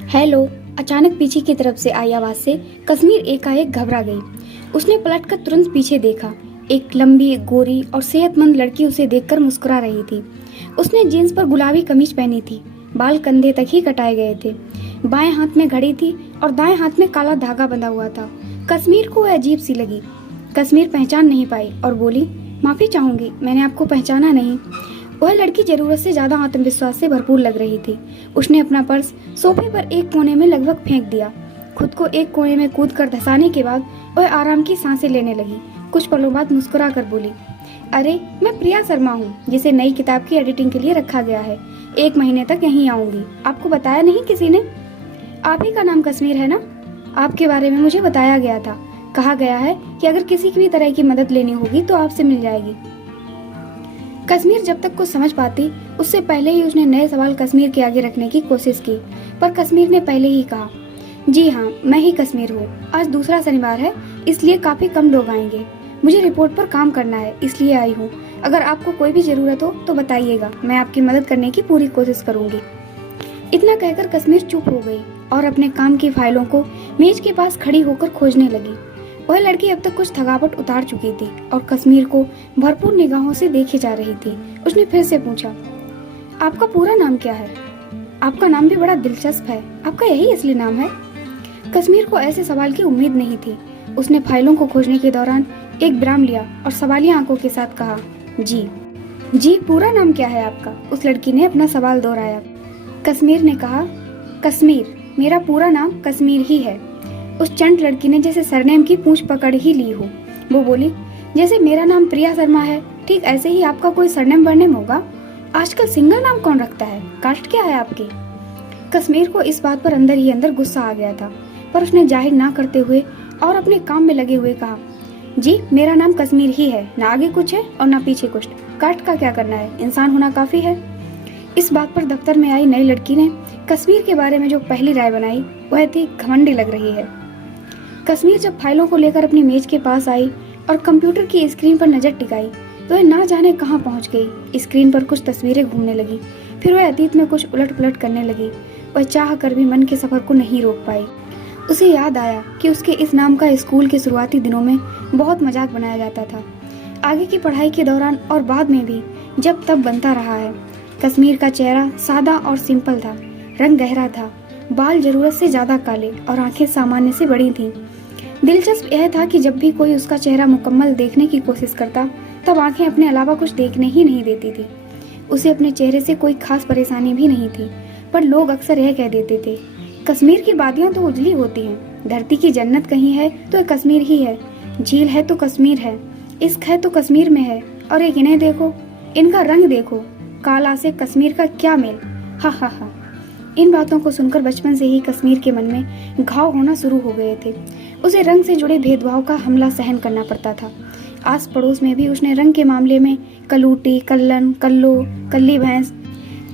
Hello. अचानक पीछे की तरफ से आई आवाज से कश्मीर एकाएक घबरा गई। उसने पलटकर तुरंत पीछे देखा। एक लंबी, गोरी और सेहतमंद लड़की उसे देखकर मुस्कुरा रही थी। उसने जींस पर गुलाबी कमीज पहनी थी, बाल कंधे तक ही कटाए गए थे, बाएं हाथ में घड़ी थी और दाएं हाथ में काला धागा बंधा हुआ था। कश्मीर को वह अजीब सी लगी। कश्मीर पहचान नहीं पाई और बोली, माफी चाहूंगी, मैंने आपको पहचाना नहीं। वह लड़की जरूरत से ज्यादा आत्मविश्वास से भरपूर लग रही थी। उसने अपना पर्स सोफे पर एक कोने में लगभग फेंक दिया। खुद को एक कोने में कूद कर धंसाने के बाद वह आराम की सांसें लेने लगी। कुछ पलों बाद मुस्कुरा कर बोली, अरे मैं प्रिया शर्मा हूँ, जिसे नई किताब की एडिटिंग के लिए रखा गया है। 1 महीने तक यहीं आऊंगी। आपको बताया नहीं किसी ने? आप ही का नाम कश्मीर है ना? आपके बारे में मुझे बताया गया था। कहा गया है कि अगर किसी भी तरह की मदद लेनी होगी तो आपसे मिल जाएगी। कश्मीर जब तक कुछ समझ पाती उससे पहले ही उसने नए सवाल कश्मीर के आगे रखने की कोशिश की, पर कश्मीर ने पहले ही कहा, जी हाँ, मैं ही कश्मीर हूँ। आज दूसरा शनिवार है, इसलिए काफी कम लोग आएंगे। मुझे रिपोर्ट पर काम करना है, इसलिए आई हूँ। अगर आपको कोई भी जरूरत हो तो बताइएगा, मैं आपकी मदद करने की पूरी कोशिश करूंगी। इतना कहकर कश्मीर चुप हो गई और अपने काम की फाइलों को मेज के पास खड़ी होकर खोजने लगी। वह लड़की अब तक कुछ थकावट उतार चुकी थी और कश्मीर को भरपूर निगाहों से देखे जा रही थी। उसने फिर से पूछा, आपका पूरा नाम क्या है? आपका नाम भी बड़ा दिलचस्प है। आपका यही असली नाम है? कश्मीर को ऐसे सवाल की उम्मीद नहीं थी। उसने फाइलों को खोजने के दौरान एक विराम लिया और सवालिया आंखों के साथ कहा, जी, पूरा नाम क्या है आपका? उस लड़की ने अपना सवाल दोहराया। कश्मीर ने कहा, कश्मीर, मेरा पूरा नाम कश्मीर ही है। उस चंट लड़की ने जैसे सरनेम की पूंछ पकड़ ही ली हो। वो बोली, जैसे मेरा नाम प्रिया शर्मा है, ठीक ऐसे ही आपका कोई सरनेम बरनेम होगा। आजकल सिंगल नाम कौन रखता है? कास्ट क्या है आपकी? कश्मीर को इस बात पर अंदर ही अंदर गुस्सा आ गया था, पर उसने जाहिर ना करते हुए और अपने काम में लगे हुए कहा, जी, मेरा नाम कश्मीर ही है। ना आगे कुछ है और ना पीछे कुछ। कास्ट का क्या करना है? इंसान होना काफी है। इस बात पर दफ्तर में आई नई लड़की ने कश्मीर के बारे में जो पहली राय बनाई वह थी, घमंडी लग रही है। कश्मीर जब फाइलों को लेकर अपनी मेज के पास आई और कंप्यूटर की स्क्रीन पर नजर टिकाई तो वह ना जाने कहां पहुंच गई। स्क्रीन पर कुछ तस्वीरें घूमने लगी, फिर वह अतीत में कुछ उलट पुलट करने लगी। वह चाह कर भी मन के सफर को नहीं रोक पाई। उसे याद आया कि उसके इस नाम का स्कूल के शुरुआती दिनों में बहुत मजाक बनाया जाता था। आगे की पढ़ाई के दौरान और बाद में भी जब तब बनता रहा है। कश्मीर का चेहरा सादा और सिंपल था, रंग गहरा था, बाल जरूरत से ज्यादा काले और आंखें सामान्य से बड़ी थीं। दिलचस्प यह था कि जब भी कोई उसका चेहरा मुकम्मल देखने की कोशिश करता तब आंखें अपने अलावा कुछ देखने ही नहीं देती थी। उसे अपने चेहरे से कोई खास परेशानी भी नहीं थी, पर लोग अक्सर यह कह देते थे, कश्मीर की वादियां तो उजली होती हैं, धरती की जन्नत कहीं है तो कश्मीर ही है, झील है तो कश्मीर है, इश्क है तो कश्मीर में है, और एक इन्हें देखो, इनका रंग देखो, काला से कश्मीर का क्या मेल, हा हा हा। इन बातों को सुनकर बचपन से ही कश्मीर के मन में घाव होना शुरू हो गए थे। उसे रंग से जुड़े भेदभाव का हमला सहन करना पड़ता था। आस पड़ोस में भी उसने रंग के मामले में कलूटी, कल्लन, कल्लो, कल्ली भैंस,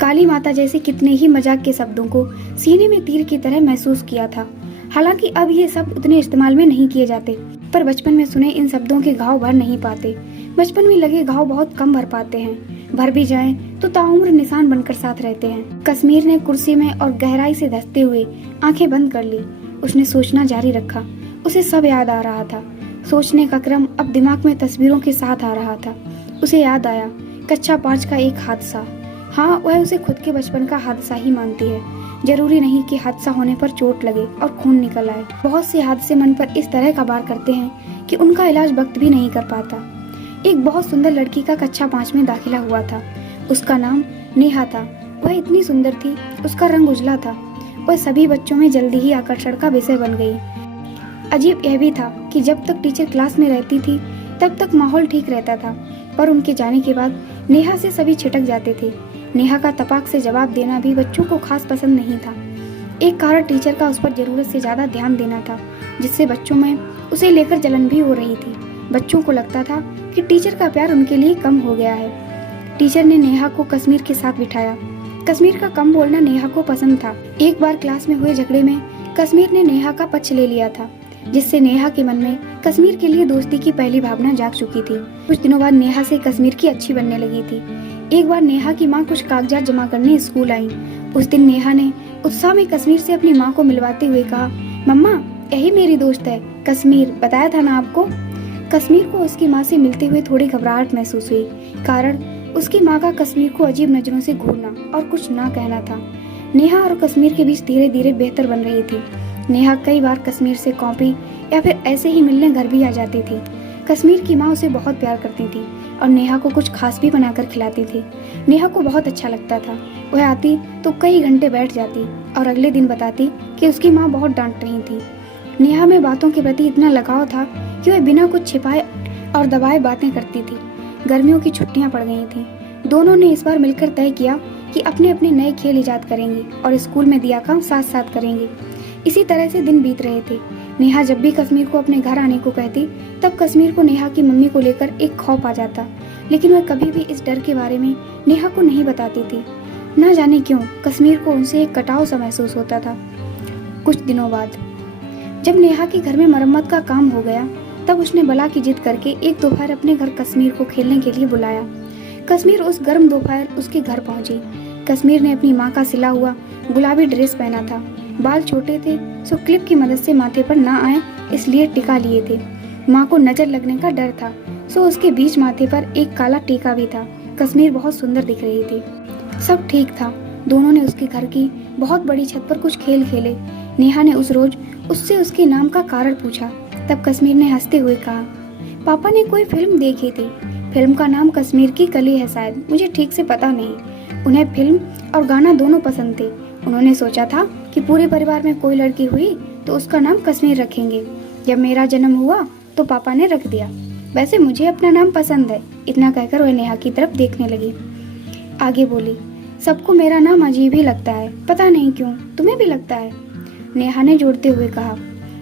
काली माता जैसे कितने ही मजाक के शब्दों को सीने में तीर की तरह महसूस किया था। हालांकि अब ये शब्द उतने इस्तेमाल में नहीं किए जाते, पर बचपन में सुने इन शब्दों के घाव भर नहीं पाते। बचपन में लगे घाव बहुत कम भर पाते हैं, भर भी जाएं तो ताउम्र निशान बनकर साथ रहते हैं। कश्मीर ने कुर्सी में और गहराई से धंसते हुए आंखें बंद कर ली। उसने सोचना जारी रखा। उसे सब याद आ रहा था। सोचने का क्रम अब दिमाग में तस्वीरों के साथ आ रहा था। उसे याद आया कक्षा 5 का एक हादसा। हाँ, वह उसे खुद के बचपन का हादसा ही मानती है। जरूरी नहीं कि हादसा होने पर चोट लगे और खून निकल आए। बहुत से हादसे मन पर इस तरह का वार करते हैं कि उनका इलाज वक्त भी नहीं कर पाता। एक बहुत सुंदर लड़की का कक्षा 5 में दाखिला हुआ था। उसका नाम नेहा था। वह इतनी सुंदर थी, उसका रंग उजला था। वह सभी बच्चों में जल्दी ही आकर्षण का विषय बन गई। अजीब यह भी था कि जब तक टीचर क्लास में रहती थी तब तक माहौल ठीक रहता था, पर उनके जाने के बाद नेहा से सभी छिटक जाते थे। नेहा का तपाक से जवाब देना भी बच्चों को खास पसंद नहीं था। एक कारण टीचर का उस पर जरूरत से ज्यादा ध्यान देना था, जिससे बच्चों में उसे लेकर जलन भी हो रही थी। बच्चों को लगता था कि टीचर का प्यार उनके लिए कम हो गया है। टीचर ने नेहा को कश्मीर के साथ बिठाया। कश्मीर का कम बोलना नेहा को पसंद था। एक बार क्लास में हुए झगड़े में कश्मीर ने नेहा का पक्ष ले लिया था, जिससे नेहा के मन में कश्मीर के लिए दोस्ती की पहली भावना जाग चुकी थी। कुछ दिनों बाद नेहा से कश्मीर की अच्छी बनने लगी थी। एक बार नेहा की माँ कुछ कागजात जमा करने स्कूल आई। उस दिन नेहा ने उत्साह में कश्मीर से अपनी माँ को मिलवाते हुए कहा, मम्मा यही मेरी दोस्त है कश्मीर, बताया था ना आपको। कश्मीर को उसकी माँ से मिलते हुए थोड़ी घबराहट महसूस हुई, कारण उसकी माँ का कश्मीर को अजीब नजरों से घूरना और कुछ ना कहना था। नेहा और कश्मीर के बीच धीरे धीरे बेहतर बन रही थी। नेहा कई बार कश्मीर से कॉपी या फिर ऐसे ही मिलने घर भी आ जाती थी। कश्मीर की माँ उसे बहुत प्यार करती थी और नेहा को कुछ खास भी बनाकर खिलाती थी। नेहा को बहुत अच्छा लगता था। वह आती तो कई घंटे बैठ जाती और अगले दिन बताती कि उसकी माँ बहुत डांट रही थी। नेहा में बातों के प्रति इतना लगाव था कि वह बिना कुछ छिपाए और दबाए बातें करती थी। गर्मियों की छुट्टियां पड़ गई थीं। दोनों ने इस बार मिलकर तय किया कि अपने अपने नए खेल इजाद करेंगे और स्कूल में दिया काम साथ साथ करेंगे। इसी तरह से दिन बीत रहे थे। नेहा जब भी कश्मीर को अपने घर आने को कहती, तब कश्मीर को नेहा की मम्मी को लेकर एक खौफ आ जाता, लेकिन वह कभी भी इस डर के बारे में नेहा को नहीं बताती थी। न जाने क्यों कश्मीर को उनसे एक कटाव सा महसूस होता था। कुछ दिनों बाद जब नेहा के घर में मरम्मत का काम हो गया, तब उसने बला की जिद करके एक दोपहर अपने घर कश्मीर को खेलने के लिए बुलाया। कश्मीर उस गर्म दोपहर उसके घर पहुंची। कश्मीर ने अपनी माँ का सिला हुआ गुलाबी ड्रेस पहना था। बाल छोटे थे, सो क्लिप की मदद से माथे पर ना आए इसलिए टिका लिए थे। माँ को नजर लगने का डर था, सो उसके बीच माथे पर एक काला टीका भी था। कश्मीर बहुत सुंदर दिख रही थी। सब ठीक था। दोनों ने उसके घर की बहुत बड़ी छत पर कुछ खेल खेले। नेहा ने उस रोज उससे उसके नाम का कारण पूछा। तब कश्मीर ने हंसते हुए कहा, पापा ने कोई फिल्म देखी थी। फिल्म का नाम कश्मीर की कली है शायद, मुझे ठीक से पता नहीं। उन्हें फिल्म और गाना दोनों पसंद थे। उन्होंने सोचा था कि पूरे परिवार में कोई लड़की हुई तो उसका नाम कश्मीर रखेंगे। जब मेरा जन्म हुआ तो पापा ने रख दिया। वैसे मुझे अपना नाम पसंद है। इतना कहकर वह नेहा की तरफ देखने लगी। आगे बोली, सबको मेरा नाम अजीब ही लगता है, पता नहीं क्यों, तुम्हें भी लगता है? नेहा ने जोड़ते हुए कहा,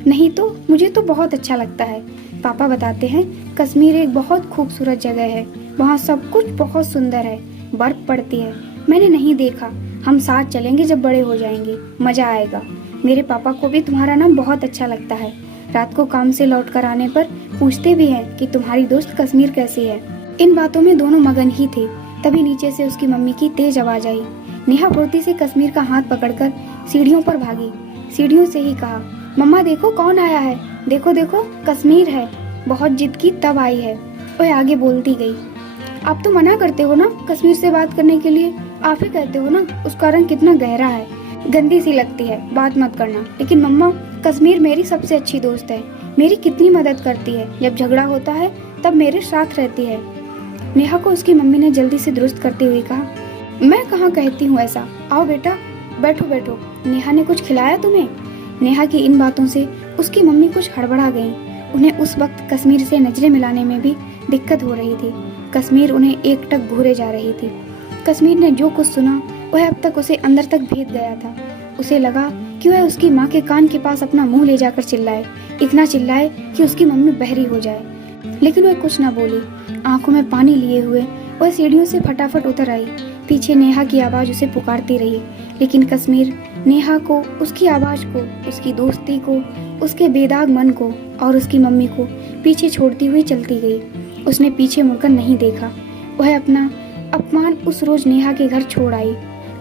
नहीं तो मुझे तो बहुत अच्छा लगता है। पापा बताते हैं कश्मीर एक बहुत खूबसूरत जगह है। वहाँ सब कुछ बहुत सुंदर है। बर्फ पड़ती है, मैंने नहीं देखा। हम साथ चलेंगे, जब बड़े हो जाएंगे मजा आएगा। मेरे पापा को भी तुम्हारा नाम बहुत अच्छा लगता है। रात को काम से लौट कर आने पर पूछते भी हैं कि तुम्हारी दोस्त कश्मीर कैसी है। इन बातों में दोनों मगन ही थे। तभी नीचे से उसकी मम्मी की तेज आवाज आई। नेहा फुर्ती से कश्मीर का हाथ पकड़कर सीढ़ियों पर भागी। सीढ़ियों से ही कहा, मम्मा देखो कौन आया है, देखो देखो कश्मीर है। बहुत जिद की तब आई है। वह आगे बोलती गई, आप तो मना करते हो ना कश्मीर से बात करने के लिए। आप ही कहते हो ना उसका रंग कितना गहरा है, गंदी सी लगती है, बात मत करना। लेकिन मम्मा कश्मीर मेरी सबसे अच्छी दोस्त है, मेरी कितनी मदद करती है। जब झगड़ा होता है तब मेरे साथ रहती है। नेहा को उसकी मम्मी ने जल्दी से दुरुस्त करते हुए कहा, मैं कहाँ कहती हूँ ऐसा, आओ बेटा बैठो बैठो। नेहा ने कुछ खिलाया तुम्हें? नेहा की इन बातों से उसकी मम्मी कुछ हड़बड़ा गई। उन्हें उस वक्त कश्मीर से नजरें मिलाने में भी दिक्कत हो रही थी। कश्मीर उन्हें एकटक घूरे जा रही थी। कश्मीर ने जो कुछ सुना वह अब तक उसे अंदर तक भेद गया था। उसे लगा कि वह उसकी माँ के कान के पास अपना मुंह ले जाकर चिल्लाए, इतना चिल्लाए कि उसकी मम्मी बहरी हो जाए। लेकिन वह कुछ न बोली। आंखों में पानी लिए हुए वह सीढ़ियों से फटाफट उतर आई। पीछे नेहा की आवाज उसे पुकारती रही, लेकिन कश्मीर नेहा को, उसकी आवाज को, उसकी दोस्ती को, उसके बेदाग मन को और उसकी मम्मी को पीछे छोड़ती हुई चलती गई। उसने पीछे मुड़कर नहीं देखा। वह अपना अपमान उस रोज नेहा के घर छोड़ आई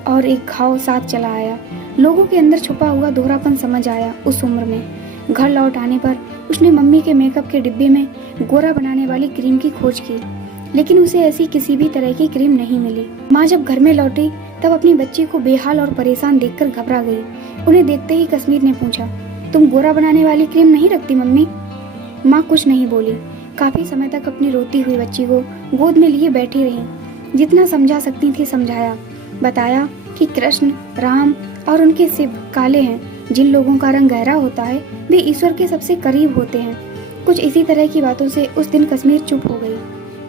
और एक घाव साथ चला आया। लोगों के अंदर छुपा हुआ दोहरापन समझ आया उस उम्र में। घर लौट आने पर उसने मम्मी के मेकअप के डिब्बे में गोरा बनाने वाली क्रीम की खोज की, लेकिन उसे ऐसी किसी भी तरह की क्रीम नहीं मिली। माँ जब घर में लौटी तब अपनी बच्ची को बेहाल और परेशान देखकर घबरा गई। उन्हें देखते ही कश्मीर ने पूछा, तुम गोरा बनाने वाली क्रीम नहीं रखती मम्मी? माँ कुछ नहीं बोली। काफी समय तक अपनी रोती हुई बच्ची को गोद में लिए बैठी रही। जितना समझा सकती थी समझाया। बताया कि कृष्ण, राम और उनके शिव काले हैं। जिन लोगों का रंग गहरा होता है वे ईश्वर के सबसे करीब होते हैं। कुछ इसी तरह की बातों से उस दिन कश्मीर चुप हो गई,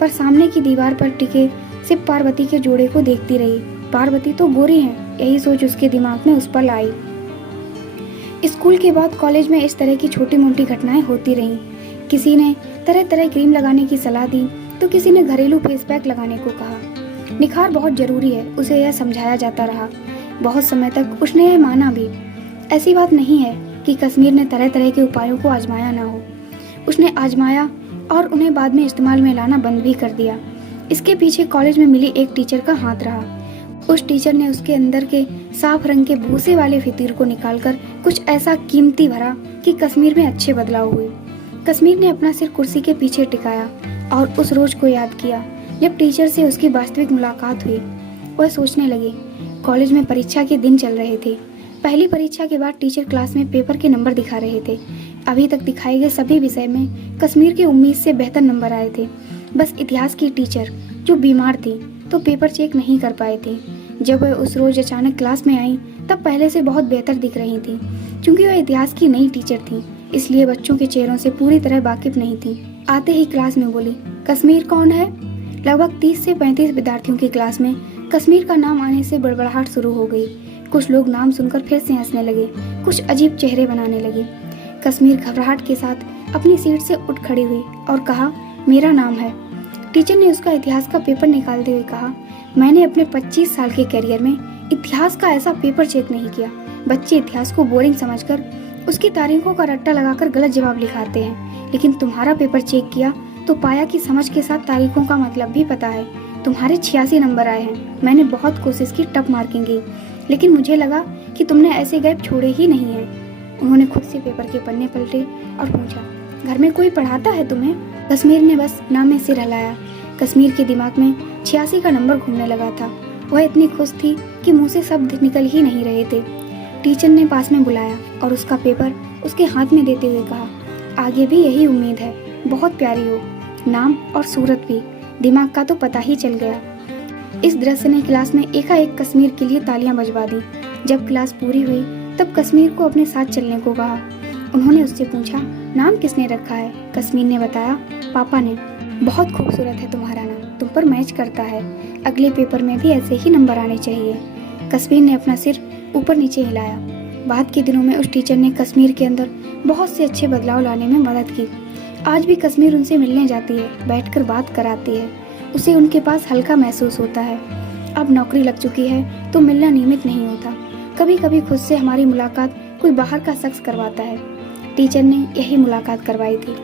पर सामने की दीवार पर टिके शिव पार्वती के जोड़े को देखती रही। पार्वती तो गोरी हैं, यही सोच उसके दिमाग में उस पल आई। स्कूल के बाद कॉलेज में इस तरह की छोटी मोटी घटनाएं होती रहीं। किसी ने तरह तरह क्रीम लगाने की सलाह दी तो किसी ने घरेलू फेस पैक लगाने को कहा। निखार बहुत जरूरी है, उसे यह समझाया जाता रहा। बहुत समय तक उसने यह माना भी। ऐसी बात नहीं है कि कश्मीर ने तरह तरह के उपायों को आजमाया ना हो। उसने आजमाया और उन्हें बाद में इस्तेमाल में लाना बंद भी कर दिया। इसके पीछे कॉलेज में मिली एक टीचर का हाथ रहा। उस टीचर ने उसके अंदर के साफ रंग के भूसे वाले फितीर को निकालकर कुछ ऐसा कीमती भरा कि कश्मीर में अच्छे बदलाव हुए। कश्मीर ने अपना सिर कुर्सी के पीछे टिकाया और उस रोज को याद किया जब टीचर से उसकी वास्तविक मुलाकात हुई। वह सोचने लगी, कॉलेज में परीक्षा के दिन चल रहे थे। पहली परीक्षा के बाद टीचर क्लास में पेपर के नंबर दिखा रहे थे। अभी तक दिखाए गए सभी विषय में कश्मीर की उम्मीद से बेहतर नंबर आए थे। बस इतिहास की टीचर जो बीमार थी तो पेपर चेक नहीं कर पाए थे। जब वह उस रोज अचानक क्लास में आई तब पहले से बहुत बेहतर दिख रही थी। क्योंकि वह इतिहास की नई टीचर थी इसलिए बच्चों के चेहरों से पूरी तरह वाकिफ नहीं थी। आते ही क्लास में बोली, कश्मीर कौन है? लगभग 30 से 35 विद्यार्थियों की क्लास में कश्मीर का नाम आने से बड़बड़ाहट शुरू हो गई। कुछ लोग नाम सुनकर फिर से हंसने लगे, कुछ अजीब चेहरे बनाने लगे। कश्मीर घबराहट के साथ अपनी सीट से उठ खड़ी हुई और कहा, मेरा नाम है। टीचर ने उसका इतिहास का पेपर निकालते हुए कहा, मैंने अपने 25 साल के करियर में इतिहास का ऐसा पेपर चेक नहीं किया। बच्चे इतिहास को बोरिंग समझकर उसकी तारीखों का रट्टा लगाकर गलत जवाब लिखाते हैं, लेकिन तुम्हारा पेपर चेक किया तो पाया कि समझ के साथ तारीखों का मतलब भी पता है। तुम्हारे 86 नंबर आए हैं। मैंने बहुत कोशिश की टफ मार्किंग की, लेकिन मुझे लगा कि तुमने ऐसे गैप छोड़े ही नहीं हैं। उन्होंने खुद से पेपर के पन्ने पलटे और पूछा, घर में कोई पढ़ाता है तुम्हें? कश्मीर ने बस नाम में सिर हिलाया। कश्मीर के दिमाग में 86 का नंबर घूमने लगा था। वह इतनी खुश थी कि मुंह से शब्द निकल ही नहीं रहे थे। टीचर ने पास में बुलाया और उसका पेपर उसके हाथ में देते हुए कहा, आगे भी यही उम्मीद है, बहुत प्यारी हो, नाम और सूरत भी, दिमाग का तो पता ही चल गया। इस दृश्य ने क्लास में एकाएक कश्मीर के लिए तालियां बजवा दी। जब क्लास पूरी हुई तब कश्मीर को अपने साथ चलने को कहा। उन्होंने उससे पूछा, नाम किसने रखा है? कश्मीर ने बताया, पापा ने। बहुत खूबसूरत है तुम्हारा नाम, तुम पर मैच करता है। अगले पेपर में भी ऐसे ही नंबर आने चाहिए। कश्मीर ने अपना सिर ऊपर नीचे हिलाया। बाद के दिनों में उस टीचर ने कश्मीर के अंदर बहुत से अच्छे बदलाव लाने में मदद की। आज भी कश्मीर उनसे मिलने जाती है, बैठकर बात कराती है। उसे उनके पास हल्का महसूस होता है। अब नौकरी लग चुकी है तो मिलना नियमित नहीं होता। कभी कभी खुद से हमारी मुलाकात कोई बाहर का शख्स करवाता है। टीचर ने यही मुलाकात करवाई थी।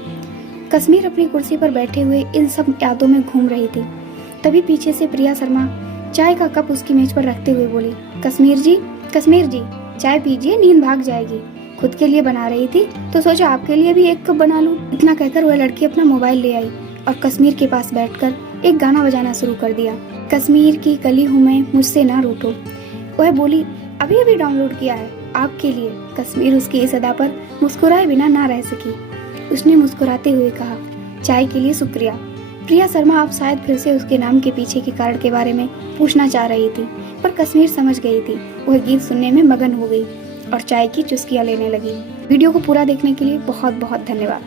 कश्मीर अपनी कुर्सी पर बैठे हुए इन सब यादों में घूम रही थी। तभी पीछे से प्रिया शर्मा चाय का कप उसकी मेज पर रखते हुए बोली, कश्मीर जी चाय पीजिए, नींद भाग जाएगी। खुद के लिए बना रही थी तो सोचा आपके लिए भी एक कप बना लूं। इतना कहकर वह लड़की अपना मोबाइल ले आई और कश्मीर के पास बैठकर एक गाना बजाना शुरू कर दिया। कश्मीर की कली हूँ मैं, मुझसे ना रूठो। वह बोली, अभी अभी डाउनलोड किया है आपके लिए। कश्मीर उसकी इस अदा पर मुस्कुराए बिना ना रह सकी। उसने मुस्कुराते हुए कहा, चाय के लिए शुक्रिया। प्रिया शर्मा अब शायद फिर से उसके नाम के पीछे के कारण के बारे में पूछना चाह रही थी, पर कश्मीर समझ गई थी। वह गीत सुनने में मगन हो गई और चाय की चुस्कियां लेने लगी। वीडियो को पूरा देखने के लिए बहुत बहुत धन्यवाद।